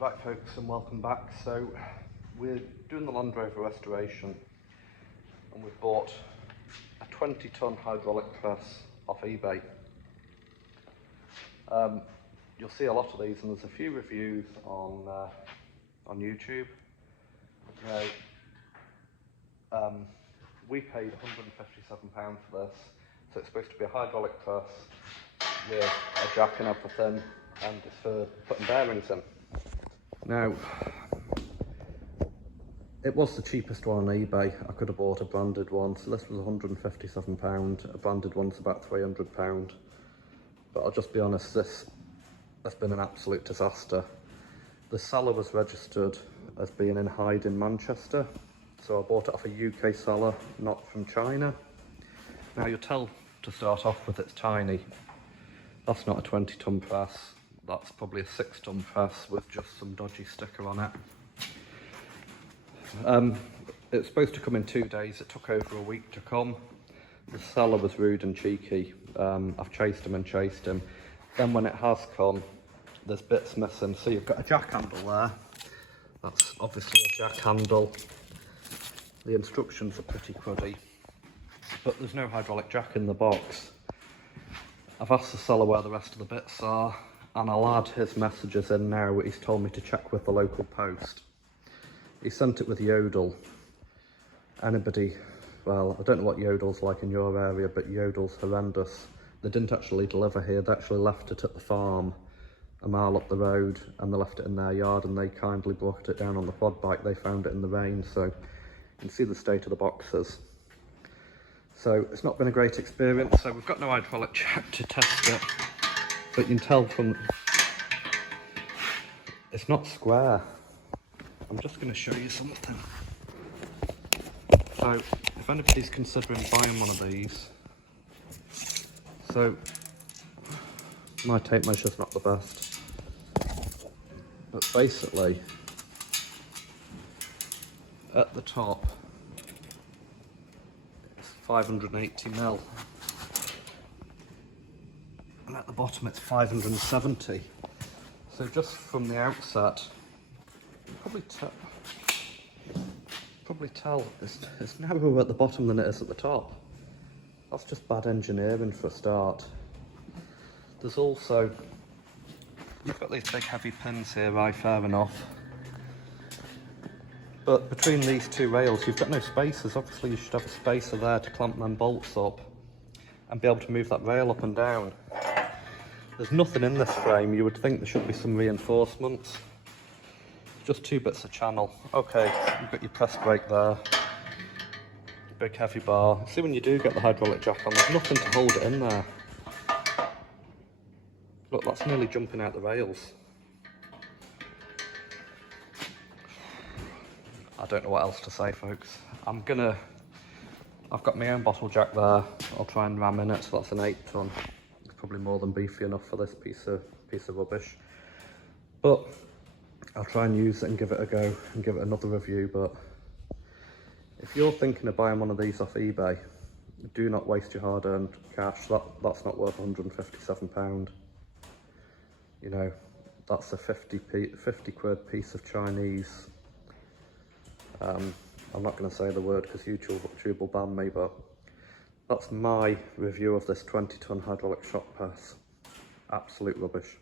Right folks, and welcome back. So we're doing the Landrover restoration and we've bought a 20-ton hydraulic press off eBay. You'll see a lot of these, and there's a few reviews on YouTube. We paid £157 for this, so it's supposed to be a hydraulic press with a jack and everything, and it's for putting bearings in. Now, it was the cheapest one on eBay. I could have bought a branded one, so this was £157. A branded one's about £300. But I'll just be honest, this has been an absolute disaster. The seller was registered as being in Hyde in Manchester, so I bought it off a UK seller, not from China. Now you'll tell to start off with it's tiny. That's not a 20-ton press. That's probably a 6-ton press with just some dodgy sticker on it. It's supposed to come in 2 days. It took over a week to come. The seller was rude and cheeky. I've chased him and chased him. Then when it has come, there's bits missing. So you've got a jack handle there. That's obviously a jack handle. The instructions are pretty cruddy, but there's no hydraulic jack in the box. I've asked the seller where the rest of the bits are, and I'll add his messages in now. He's told me to check with the local post. He sent it with Yodel. Anybody, well, I don't know what Yodel's like in your area, but Yodel's horrendous. They didn't actually deliver here. They actually left it at the farm a mile up the road, and they left it in their yard, and they kindly brought it down on the quad bike. They found it in the rain, so you can see the state of the boxes. So it's not been a great experience. So we've got no hydraulic jack to test it, but you can tell from it's not square. I'm just going to show you something. So if anybody's considering buying one of these, so my tape measure's not the best, but basically at the top it's 580mm, and at the bottom it's 570. So just from the outset, you probably tell it's narrower at the bottom than it is at the top. That's just bad engineering for a start. There's also, you've got these big heavy pins here, right, fair enough. But between these two rails, you've got no spacers. Obviously you should have a spacer there to clamp them bolts up and be able to move that rail up and down. There's nothing in this frame. You would think there should be some reinforcements. Just 2 bits of channel. Okay, you've got your press brake there. Big heavy bar. See, when you do get the hydraulic jack on, there's nothing to hold it in there. Look, that's nearly jumping out the rails. I don't know what else to say, folks. I've got my own bottle jack there. I'll try and ram in it, so that's an 8-ton. It's probably more than beefy enough for this piece of rubbish. But I'll try and use it and give it a go and give it another review. But if you're thinking of buying one of these off eBay, do not waste your hard-earned cash. That's not worth £157. You know, that's a 50 quid piece of Chinese. I'm not going to say the word because YouTube will ban me, but that's my review of this 20-ton hydraulic shock press. Absolute rubbish.